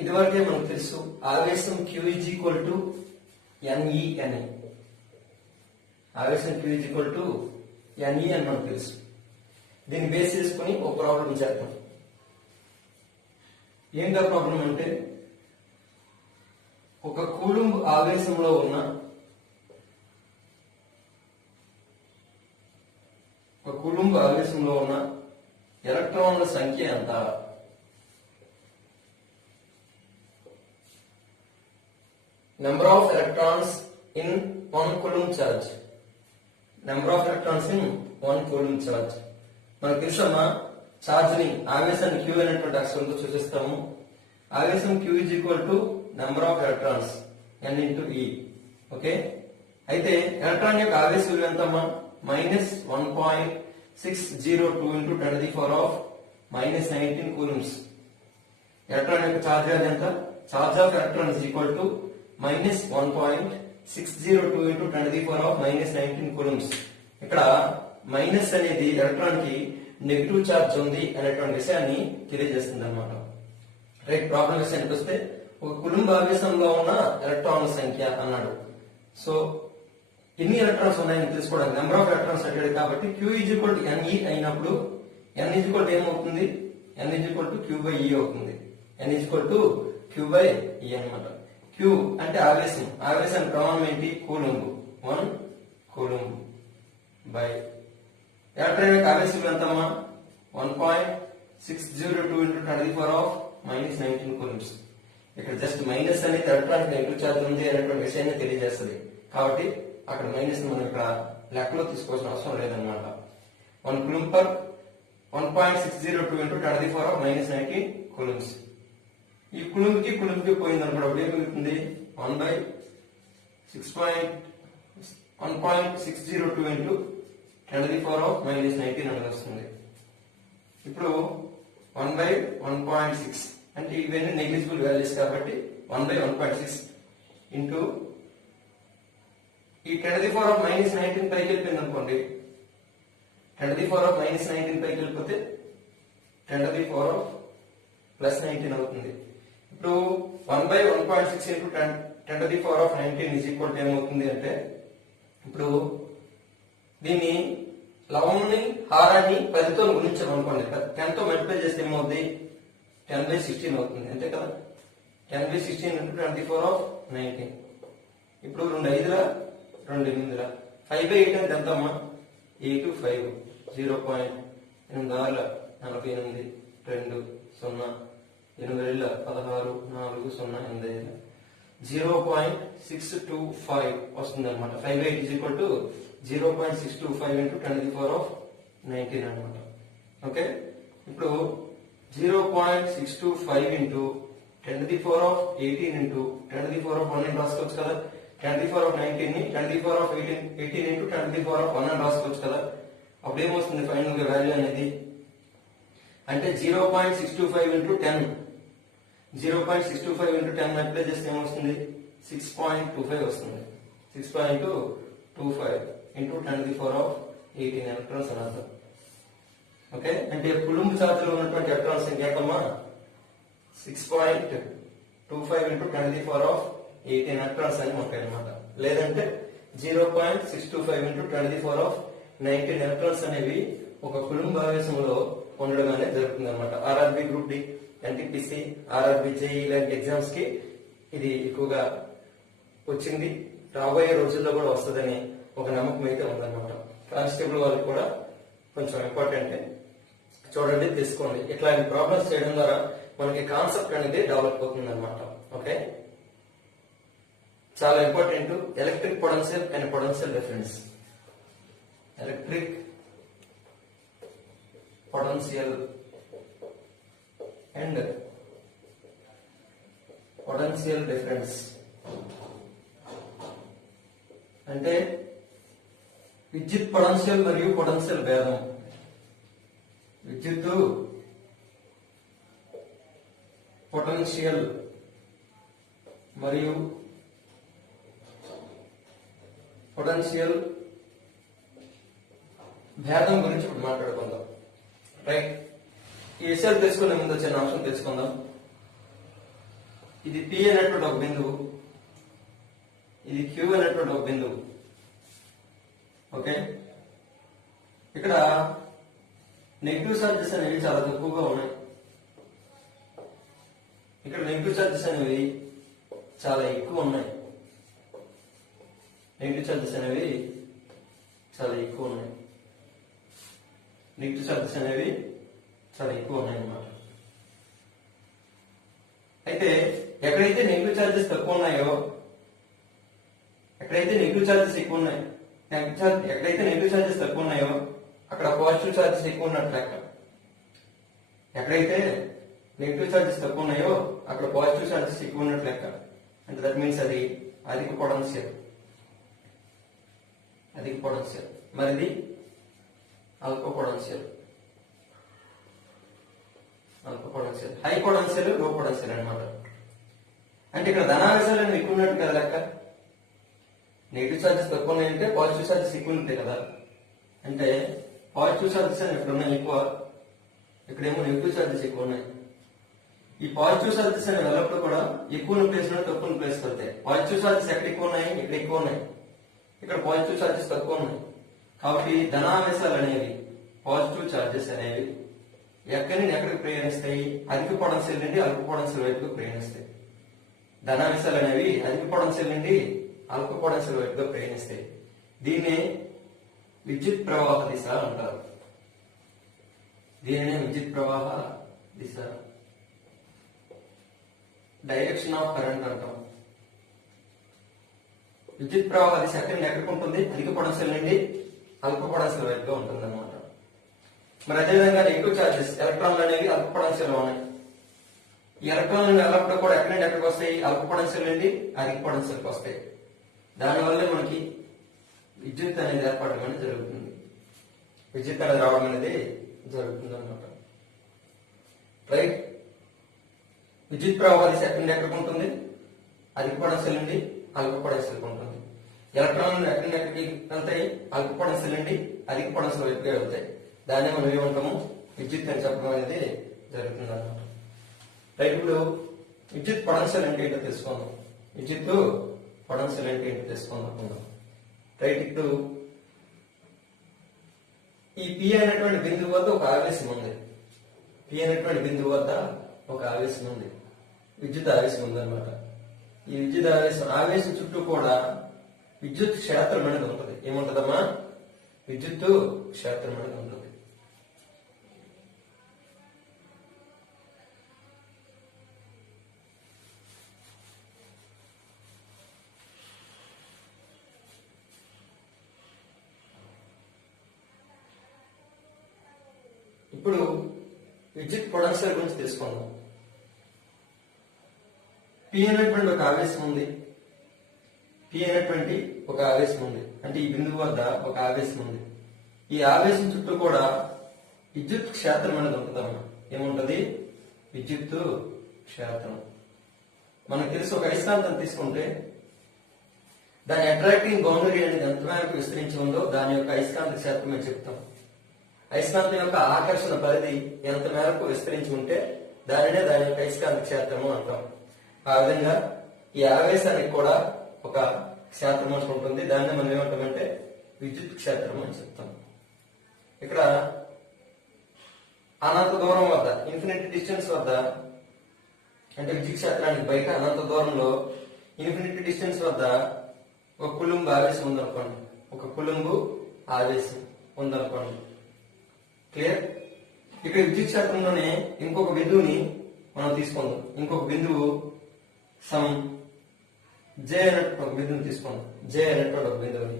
ఇదివరకే మనకు తెలుసు ఆవేశం Q is equal to NE అని. ఆవేశం Q is equal to NE అని మనకు తెలుసు. దీన్ని బేస్ చేసుకుని ఒక ప్రాబ్లం చేద్దాం. ఏంటా ప్రాబ్లం అంటే ఒక కూలుంబ్ ఆవేశంలో ఉన్న ఎలక్ట్రాన్ల సంఖ్య ఎంత? Number of electrons in 1 coulomb charge. Number of electrons in 1 coulomb charge. మనకు తెలుసమ్మా చార్జ్ ని ఆవేశాన్ని Q అనేటువంటి అక్షరంతో సూచిస్తాము. ఆవేశం Q is equal to number of electrons N into E. Okay, అయితే ఎలక్ట్రాన్ యొక్క ఆవేశ విలువ ఎంతమ్మా? -1.602 ఇంటూ 10⁻−19 కూలుంబ్స్. ఎలక్ట్రాన్ యొక్క చార్జ్ ఎంత? Charge of electron is equal to -1.602 into 10⁻−19 coulombs. ఇక్కడ మైనస్ అనేది ఎలక్ట్రాన్ కి నెగిటివ్ చార్జ్ ఉంది అనేటువంటి విషయాన్ని తెలియజేస్తుంది అనమాట. రైట్, ప్రాబ్లం విషయానికి వస్తే ఒక కూలుంబ్ ఆవేశంలో ఉన్న ఎలక్ట్రాన్ల సంఖ్య అన్నాడు. సో ఎన్ని ఎలక్ట్రాన్స్ ఉన్నాయని తెలుసుకోవడానికి నెంబర్ ఆఫ్ ఎలక్ట్రాన్స్ అడిగాడు కాబట్టి Q is equal to NE అయినప్పుడు N ఈజ్ ఈక్వల్ టు ఏమవుతుంది? N is equal to Q/E అవుతుంది. N is equal to Q/E అన్నమాట. Q అంటే ఆవేశం, ఆవేశం ప్రమాణం ఏంటి? కూలుంబ్. 1 కూలుంబ్ బై ఎలక్ట్రాన్ యొక్క ఆవేశం ఎంతమ్మా? 1.602 ఇంటూ 10⁻−19 కూలుంబ్స్. ఇక్కడ జస్ట్ మైనస్ అనేది ఎలక్ట్రాన్ నెగిటివ్ చార్జ్ ఉంది అనేటువంటి విషయాన్ని తెలియజేస్తుంది కాబట్టి అక్కడ మైనస్ మనం ఇక్కడ లెక్కలో తీసుకోవాల్సిన అవసరం లేదన్నమాట. 1 కూలుంబ్ పర్ 1.602 ఇంటూ 10⁻−19 కూలుంబ్స్. ఈ కులుంబ్ కి పోయింది అనుకోండి, అప్పుడు ఏం మిగులుతుంది? 1.602 ఇంటూ 10⁻−19 అనేది వస్తుంది. ఇప్పుడు 1/1.6 అంటే ఇవన్నీ నెగ్లిజిబుల్ వాల్యూస్ కాబట్టి 1/1.6 ఇంటూ ఈ 10⁻−19 పైకి వెళ్ళిపోయింది అనుకోండి. 10⁻−19 పైకి వెళ్ళిపోతే 10⁻+19 అవుతుంది. ఇప్పుడు 1/1.6 ఇంటూ 10⁻19 ఈజ్ ఈక్వల్ టు ఏమవుతుంది అంటే, ఇప్పుడు దీన్ని లవంని హారాన్ని 10తో గుణించామనుకోండి. 10తో మల్టిప్లై చేస్తే ఏమవుతుంది? 10/16 అవుతుంది, అంతే కదా. 10/16 ఇంటూ 10⁻19. ఇప్పుడు 2 5ల 2 8ల 5/8 అంటే ఎంతమ్మా? 8 5 0.8 48 2 0 8 16 4 0 8 0.625 వస్తుంది అనమాట. 5/8 ఈజ్ ఈక్వల్ టు 0.625 ఇంటూ 10⁻19 అనమాట. ఓకే, ఇప్పుడు 0.625 ఇంటూ 10⁻18 ఇంటూ 10⁻1 రాసుకోవచ్చు కదా. 10⁻19 ని 10⁻18 ఇంటూ 10⁻1 రాసుకోవచ్చు కదా. అప్పుడు ఏమొస్తుంది ఫైనల్ గా వాల్యూ అనేది? అంటే 0.625 ఇంటూ 10 0.625 ఇంటూ 10 మల్టిప్లై చేస్తే ఏమొస్తుంది? 6.25 వస్తుంది. 6.25 ఇంటూ 10⁻18 ఎలక్ట్రాన్స్ అని అర్థం. ఓకే, అంటే కులుంబ్ చార్జ్ లో ఉన్నటువంటి ఎలక్ట్రాన్స్ సంఖ్య ఎంతమ్మా? 6.25 ఇంటూ 10⁻18 ఎలక్ట్రాన్స్ అని ఉంటాయి అనమాట. లేదంటే 0.625 ఇంటూ 10⁻19 ఎలక్ట్రాన్స్ అనేవి ఒక కులుంబ్ ఆవేశంలో ఉండడం అనేది జరుగుతుంది అనమాట. RRB group D, NTPC, RRB JE లాంటి ఎగ్జామ్స్ కి ఇది ఎక్కువగా వచ్చింది. రాబోయే రోజుల్లో కూడా వస్తుందని ఒక నమ్మకం అయితే ఉందన్నమాట. కానిస్టేబుల్ వాళ్ళకి కూడా కొంచెం ఇంపార్టెంట్, చూడండి, తీసుకోండి. ఇట్లాంటి ప్రాబ్లమ్స్ చేయడం ద్వారా మనకి కాన్సెప్ట్ అనేది డెవలప్ అవుతుంది అనమాట. ఓకే, చాలా important. Electric potential and potential difference. Electric potential and potential difference అంటే విద్యుత్ పొటెన్షియల్ మరియు పొటెన్షియల్ భేదం. విద్యుత్ పొటెన్షియల్ మరియు పొటెన్షియల్ భేదం గురించి ఇప్పుడు మాట్లాడుకుందాం. రైట్, ఈ విషయాలు తెలుసుకునే ముందు వచ్చిన అంశం తెలుసుకుందాం. ఇది P అనేటువంటి ఒక బిందువు, ఇది Q అనేటువంటి ఒక బిందువు. ఓకే, ఇక్కడ నెగిటివ్ చార్జెస్ అనేవి చాలా తక్కువగా ఉన్నాయి. ఇక్కడ నెగిటివ్ చార్జెస్ అనేవి చాలా ఎక్కువ ఉన్నాయి. నెగిటివ్ చార్జెస్ అనేవి చాలా ఎక్కువ ఉన్నాయి. నెగిటివ్ చార్జెస్ అనేవి చాలా ఎక్కువ ఉన్నాయి అన్నమాట. అయితే ఎక్కడైతే నెగిటివ్ చార్జెస్ తక్కువ ఉన్నాయో, ఎక్కడైతే నెగిటివ్ చార్జెస్ ఎక్కువ ఉన్నాయి, ఎక్కడైతే నెగిటివ్ చార్జెస్ తక్కువ ఉన్నాయో అక్కడ పాజిటివ్ చార్జెస్ ఎక్కువ ఉన్నట్టు లెక్క. ఎక్కడైతే నెగిటివ్ చార్జెస్ తక్కువ ఉన్నాయో అక్కడ పాజిటివ్ చార్జెస్ ఎక్కువ ఉన్నట్టు లెక్క. అంటే దట్ మీన్స్ అది అధిక పొటెన్షియల్. అధిక పొటెన్షియల్. మరిది అల్ప పొటెన్షియల్. అల్ప పొటెన్షియల్, హై పొటెన్షియల్, లో పొటెన్షియల్ అన్నమాట. అంటే ఇక్కడ ధనావేశాలు ఎక్కువ ఉన్నట్టు కదా లెక్క. నెగిటివ్ చార్జెస్ తక్కువ ఉన్నాయంటే పాజిటివ్ చార్జెస్ ఎక్కువ ఉంటాయి కదా. అంటే పాజిటివ్ చార్జెస్ అని ఇక్కడ ఉన్నాయి ఎక్కువ, ఇక్కడేమో నెగిటివ్ చార్జెస్ ఎక్కువ ఉన్నాయి. ఈ పాజిటివ్ చార్జెస్ అనేవి ఎల్లప్పుడూ కూడా ఎక్కువ ప్లేస్ నుండి తక్కువ ప్లేస్ వెళ్తాయి. పాజిటివ్ చార్జెస్ ఎక్కడ ఎక్కువ ఉన్నాయి, ఇక్కడ ఎక్కువ ఉన్నాయి. ఇక్కడ పాజిటివ్ చార్జెస్ తక్కువ ఉన్నాయి. కాబట్టి ధనావేశాలు అనేవి, పాజిటివ్ చార్జెస్ అనేవి ఎక్కడి నుండి ఎక్కడికి ప్రయాణిస్తాయి? అధిక పొటెన్షియల్ నుండి అల్ప పొటెన్షియల్ వైపుకు ప్రయాణిస్తాయి. ధనావేశాలు అనేవి అధిక పొటెన్షియల్ నుండి అల్ప పొటెన్షియల్ వైపుగా ప్రయాణిస్తాయి. దీన్ని విద్యుత్ ప్రవాహ దిశ అంటారు. దీనినే విద్యుత్ ప్రవాహ దిశ, డైరెక్షన్ ఆఫ్ కరెంట్ అంటాం. విద్యుత్ ప్రవాహ దిశ ఎక్కడి ఎక్కడికి ఉంటుంది? అధిక పొటెన్షియల్ నుండి అల్ప పొటెన్షియల్ వైపుగా ఉంటుంది అన్నమాట. మరి అదేవిధంగా నెగిటివ్ చార్జెస్, ఎలక్ట్రాన్లు అనేవి అల్ప పొటెన్షియల్ ఉన్నాయి. ఈ ఎలక్ట్రాన్లు ఎల్లప్పుడూ కూడా ఎక్కడి నుండి ఎక్కడికి వస్తాయి? అల్ప పొటెన్షియల్ నుండి అధిక పొటెన్షియల్కి వస్తాయి. దానివల్లే మనకి విద్యుత్ అనేది ఏర్పడడం అనేది జరుగుతుంది. విద్యుత్ అనేది రావడం అనేది జరుగుతుంది అన్నమాట. రైట్. విద్యుత్ ప్రవాహ దిశ ఎక్కడి నుండి ఎక్కడికి ఉంటుంది? అధిక పొటెన్షియల్ నుండి అల్ప పొటెన్షియల్ ఉంటుంది. ఎలక్ట్రాన్లు ఎక్కడి నుండి ఎక్కడికి వెళ్తాయి? అల్ప పొటెన్షియల్ నుండి అధిక పొటెన్షియల్ వైపుగా వెళ్తాయి. దాన్ని మనం ఏమంటాము? విద్యుత్ అని చెప్పడం అనేది జరుగుతుంది అన్నమాట. రైట్. ఇప్పుడు విద్యుత్ పొటెన్షియల్ అంటే ఏంటో తెలుసుకుందాం. విద్యుత్ పొటెన్షియల్ అంటే ఏంటో తెలుసుకుందాం. రైట్. ఇప్పుడు ఈ P అనేటువంటి బిందువు వద్ద ఒక ఆవేశం ఉంది. P అనేటువంటి బిందువు వద్ద ఒక ఆవేశం ఉంది, విద్యుత్ ఆవేశం ఉంది అనమాట. ఈ విద్యుత్ ఆవేశం చుట్టూ కూడా విద్యుత్ క్షేత్రం అనేది ఉంటుంది. ఏముంటదమ్మా? విద్యుత్ క్షేత్రం అనేది ఉంటుంది. ఇప్పుడు విద్యుత్ పొటెన్షియల్ గురించి తెలుసుకుందాం. P అనేటువంటి ఒక ఆవేశం ఉంది. P అనేటువంటి ఒక ఆవేశం ఉంది. అంటే ఈ బిందువు వద్ద ఒక ఆవేశం ఉంది. ఈ ఆవేశం చుట్టూ కూడా విద్యుత్ క్షేత్రం అనేది ఉంటుందన్నమాట. ఏముంటది? విద్యుత్ క్షేత్రం. మనకు తెలిసి ఒక అయస్కాంతం తీసుకుంటే దాని అట్రాక్టింగ్ బౌండరీ అనేది ఎంత మేరకు విస్తరించి ఉందో దాని యొక్క అయస్కాంత క్షేత్రం అని చెప్తాం. అయస్కాంతం యొక్క ఆకర్షణ పరిధి ఎంత మేరకు విస్తరించి ఉంటే దానినే దాని యొక్క అయస్కాంత క్షేత్రము అంటాం. ఆ విధంగా ఈ ఆవేశానికి కూడా ఒక క్షేత్రం అంటూ ఉంటుంది. దాన్ని మనం ఏమంటామంటే విద్యుత్ క్షేత్రం అని చెప్తాం. ఇక్కడ అనంత దూరం వద్ద, ఇన్ఫినిటీ డిస్టెన్స్ వద్ద, అంటే విద్యుత్ క్షేత్రానికి బయట అనంత దూరంలో ఇన్ఫినిటీ డిస్టెన్స్ వద్ద ఒక కులుంబు ఆవేశం ఉందనుకోండి. ఒక కులుంబు ఆవేశం ఉందనుకోండి. క్లియర్? ఇక్కడ విద్యుత్ క్షేత్రంలోనే ఇంకొక బిందువుని మనం తీసుకుందాం. ఇంకొక బిందువు సమ్ J అనేటువంటి ఒక బిందువుని తీసుకుందాం. J అనేటువంటి ఒక బిందువుని.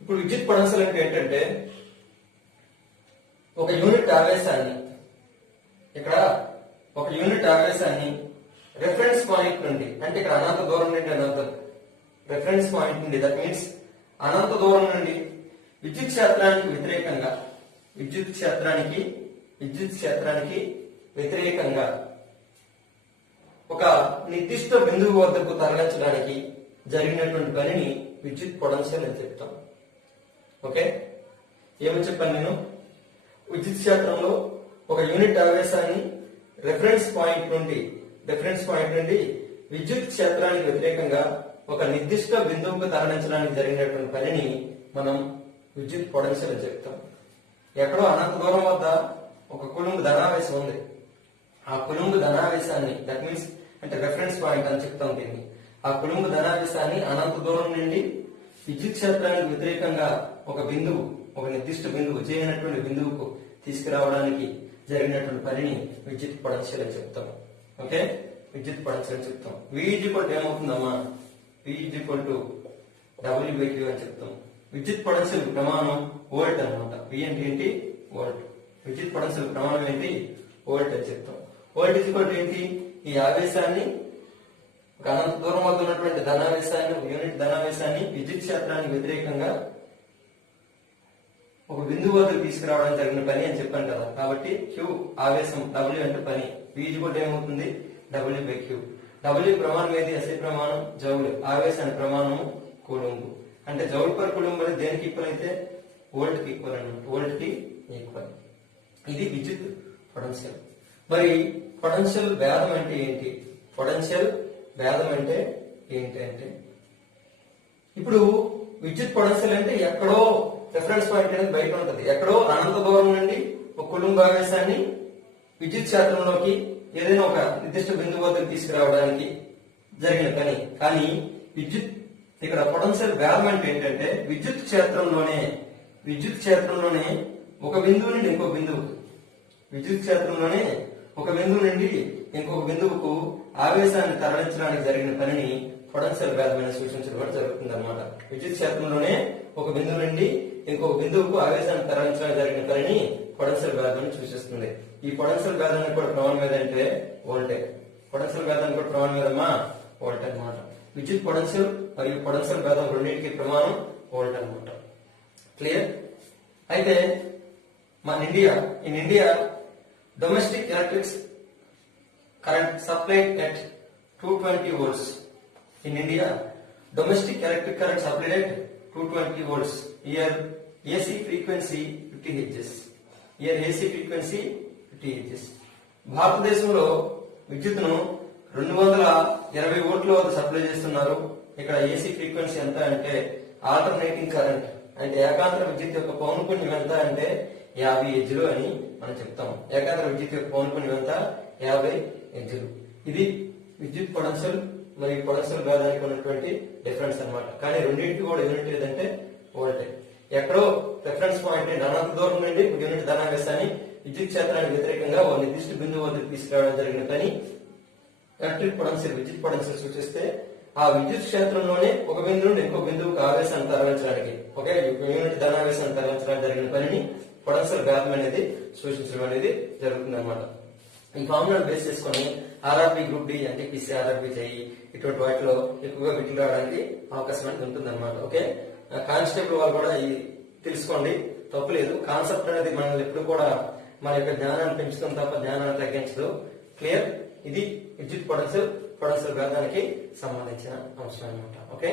ఇప్పుడు విద్యుత్ పొటెన్షియల్ అంటే ఏంటంటే ఒక యూనిట్ ఆవేశాన్ని, ఇక్కడ ఒక యూనిట్ ఆవేశాన్ని రెఫరెన్స్ పాయింట్ నుండి, అంటే ఇక్కడ అనంత దూరం నుండి అనంత రెఫరెన్స్ పాయింట్ నుండి, దట్ మీన్స్ అనంత దూరం నుండి విద్యుత్ క్షేత్రానికి వ్యతిరేకంగా, విద్యుత్ క్షేత్రానికి వ్యతిరేకంగా ఒక నిర్దిష్ట బిందువు వద్దకు తరలించడానికి జరిగినటువంటి పనిని విద్యుత్ పొటెన్షియల్ అని చెప్తాం. ఓకే, ఏమని చెప్పాను నేను? విద్యుత్ క్షేత్రంలో ఒక యూనిట్ ఆవేశాన్ని రెఫరెన్స్ పాయింట్ నుండి డిఫరెన్స్ పాయింట్ నుండి విద్యుత్ క్షేత్రానికి వ్యతిరేకంగా ఒక నిర్దిష్ట బిందువుకు తరలించడానికి జరిగినటువంటి పనిని మనం విద్యుత్ పొటెన్షియల్ అని చెప్తాం. ఎక్కడో అనంత దూరం వద్ద ఒక కులుంబు ధనావేశం ఉంది. ఆ కులుంబు ధనావేశాన్ని, దట్ మీన్స్ అంటే రెఫరెన్స్ పాయింట్ అని చెప్తాం దీన్ని. ఆ కులుంబు ధనావేశాన్ని అనంత దూరం నుండి విద్యుత్ క్షేత్రానికి వ్యతిరేకంగా ఒక బిందువు, ఒక నిర్దిష్ట బిందువు చేయనటువంటి బిందువుకు తీసుకురావడానికి జరిగినటువంటి పనిని విద్యుత్ పొటెన్షియల్ అని చెప్తాం. ఓకే, విద్యుత్ పొటెన్షియల్ అని చెప్తాం. V ఏమవుతుందమ్మా? V W/Q అని చెప్తాం. విద్యుత్ పొటెన్షియల్ ప్రమాణం వోల్ట్ అన్నమాట. V అంటే ఏంటి? వోల్ట్. విద్యుత్ పొటెన్షియల్ ప్రమాణం ఏంటి? వోల్ట్ అని చెప్తాం. వోల్ట్ ఏంటి? ఈ ఆవేశాన్ని, ఒక అనంత దూరం వద్ద ఉన్నటువంటి ధనావేశాన్ని, యూనిట్ ధనావేశాన్ని విద్యుత్ క్షేత్రానికి వ్యతిరేకంగా ఒక బిందువు వద్దకు తీసుకురావడం జరిగిన పని అని చెప్పాను కదా. కాబట్టి Q ఆవేశం, W అంటే పని. V ఏమవుతుంది? W/Q. W ప్రమాణం ఏది? SI ప్రమాణం, జౌల్. ఆవేశానికి ప్రమాణము కూలుంబు. అంటే జౌల్ పర్ కూలుంబు అనేది దేనికి ఈక్వల్ అయితే? వోల్ట్ కి ఈక్వల్ అన్నమాట. వోల్ట్ కి ఈక్వల్. ఇది విద్యుత్ పొటెన్షియల్. మరి పొటెన్షియల్ భేదం అంటే ఏంటి? పొటెన్షియల్ భేదం అంటే ఏంటి అంటే, ఇప్పుడు విద్యుత్ పొటెన్షియల్ అంటే ఎక్కడో రిఫరెన్స్ పాయింట్ అనేది బయట ఉంటుంది. ఎక్కడో అనంత దూరం నుండి ఒక కులుంబు ఆవేశాన్ని విద్యుత్ క్షేత్రంలోకి ఏదైనా ఒక నిర్దిష్ట బిందువు వద్దకు తీసుకురావడానికి జరిగిన పని. కానీ విద్యుత్ ఇక్కడ పొటెన్షియల్ భేదం అంటే ఏంటంటే, విద్యుత్ క్షేత్రంలోనే ఒక బిందువు నుండి ఇంకో బిందువు, విద్యుత్ క్షేత్రంలోనే ఒక బిందువు నుండి ఇంకొక బిందువుకు ఆవేశాన్ని తరలించడానికి జరిగిన పనిని పొటెన్షియల్ భేదమైన సూచించడం జరుగుతుంది అనమాట. విద్యుత్ క్షేత్రంలోనే ఒక బిందువు నుండి ఇంకొక బిందువుకు ఆవేశాన్ని తరలించడానికి జరిగిన పనిని పొటెన్షియల్ భేదాన్ని సూచిస్తుంది. ఈ పొటెన్షియల్ భేదానికి కూడా ప్రమాణం ఏదంటే వోల్టే. పొటెన్షియల్ భేదానికి కూడా ప్రమాణం ఏదమ్మా? వోల్ట్ అనమాట. విద్యుత్ పొటెన్షియల్ మరియు పొటెన్షియల్ భేదం రెండింటికి ప్రమాణం వోల్ట్ అనమాట. క్లియర్? అయితే మన India domestic electric current supplied at 220 volts. In India, domestic electric current supplied at 220 volts. Here AC frequency 50 Hz. Here AC frequency 50 Hz. భారతదేశంలో విద్యుత్తును 220 వోల్ట్ల వద్ద సప్లై చేస్తున్నారు. ఇక్కడ ఏసీ ఫ్రీక్వెన్సీ ఎంత అంటే, ఆల్టర్నేటింగ్ కరెంట్ అంటే ఏకాంతర విద్యుత్ యొక్క పౌనపున్యం ఎంత అంటే 50 హెర్ట్జ్ అని మనం చెప్తాం. ఏకాంతర విద్యుత్ యొక్క పౌనపున్యం ఎంత? 50 హెర్ట్జ్. ఇది విద్యుత్ పొటెన్షియల్ మరియు పొటెన్షియల్ భేదానికి ఉన్నటువంటి డిఫరెన్స్ అన్నమాట. కానీ రెండింటికి కూడా యూనిట్ ఏదంటే వోల్టే. ఎక్కడో రిఫరెన్స్ పాయింట్ అనంత దూరం నుండి యూనిట్ ధనావేశాన్ని విద్యుత్ క్షేత్రానికి వ్యతిరేకంగా ఒక నిర్దిష్ట బిందువు వద్దకు తీసుకురావడం జరిగిన పని ఎలక్ట్రిక్ పొటెన్షియల్, విద్యుత్ పొటెన్షియల్ సూచిస్తే, ఆ విద్యుత్ క్షేత్రంలోనే ఒక బిందువు నుండి ఇంకో బిందువుకు ఆవేశాన్ని తరలించడానికి, ఒకే యూనిట్ ధనావేశాన్ని తరలించడానికి జరిగిన పనిని పొటెన్షియల్ భేదం అనేది సూచించడం అనేది జరుగుతుంది అనమాట. ఈ ఫార్ములాను బేస్ చేసుకుని RRB group D, NTPC, RRB JE ఇటువంటి వాటిలో ఎక్కువగా బిట్లు రావడానికి అవకాశం అనేది ఉంటుంది అనమాట. ఓకే, కానిస్టేబుల్ వాళ్ళు కూడా ఈ తెలుసుకోండి, తప్పులేదు. కాన్సెప్ట్ అనేది మనల్ని ఎప్పుడు కూడా మన యొక్క జ్ఞానాన్ని పెంచుతుంది తప్ప జ్ఞానాన్ని తగ్గించదు. క్లియర్? ఇది విద్యుత్ పొటెన్షియల్ భేదానికి సంబంధించిన అంశం అనమాట. ఓకే.